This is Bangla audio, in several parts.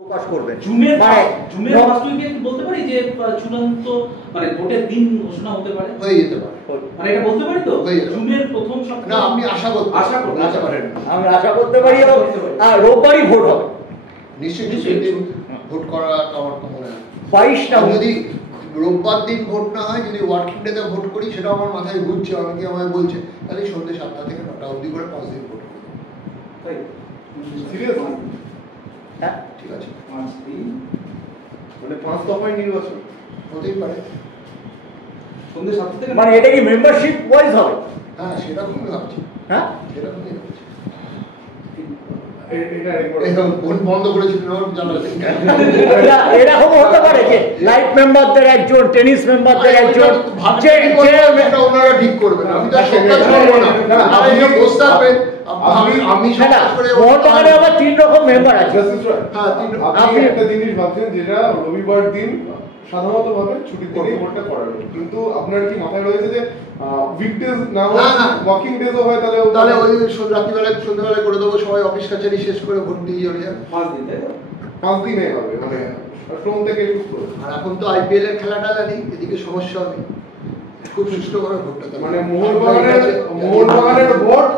প্রকাশ করবেন। জুমের ফার্স্ট উইকে বলতে পারি যে চূড়ান্ত মানে ভোটের দিন ঘোষণা হতে পারে, হয়ে যেতে পারে, মানে এটা বলতে পারি তো জুনের প্রথম সপ্তাহে। না আপনি আশা করতে পারেন, আমি আশা করতে পারি আর রোববারই ভোট হবে নিশ্চয়ই ভোট করা আমার তো মনে হয় 22টা। যদি রোববার দিন ভোট না হয়, যদি ওয়ার্কিং ডেতে ভোট করি, সেটা আমার মাথায় ঘুরছে, অনেকে আমায় বলছে তাহলে সন্ধ্যে 7টা থেকে 9টা অবধি করে 5 দিন ভোট করি। তাই সিরিয়াস? হ্যাঁ ঠিক আছে, 5 দিন মানে 5 দফায় নির্বাচন হতেই পারে। সন্ধ্যে 7টা থেকে মানে এটা কি মেম্বারশিপ ওয়াইজ হবে? হ্যাঁ সেরকমই ভাবছি, হ্যাঁ সেরকমই ভাবছি। এটা একদম ভোট বন্ধ করেছিল জানালেন এরকম হতে পারে যে লাইফ মেম্বারদের একজন, টেনিস মেম্বারদের একজন, সেটা ওনারা ঠিক করবেন। আমি তো সরকার করবো না, আপনি বসে থাকবেন। আমি মোহনবাগানে আবার 3 রকম মেম্বার আছে। হ্যাঁ, আপনি একটা জিনিস ভাবছেন যেটা রবিবার দিন সাধারণত ভাবে ছুটির দিনেই ভোটটা করার, কিন্তু আপনার কি মাথায় রয়েছে যে উইকডেজ না হয় ওয়ার্কিং ডেজও হয়, তাহলে ওই রাত্রিবেলায় সন্ধ্যাবেলায় করে দেবো, সবাই অফিস কাছারি শেষ করে ভোট দিয়ে চলে যাবে। 5 দিন, তাই তো 5 দিনে হবে, মানে সোম থেকে শুরু করে। আর এখন তো IPL এর খেলাটা নেই, এদিকে সমস্যা হবে, খুব সুষ্ঠুভাবে ভোটটা দেবে। মানে মোহনবাগানের ভোট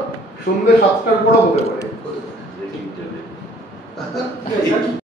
সন্ধ্যে 7টার পরও হতে পারে।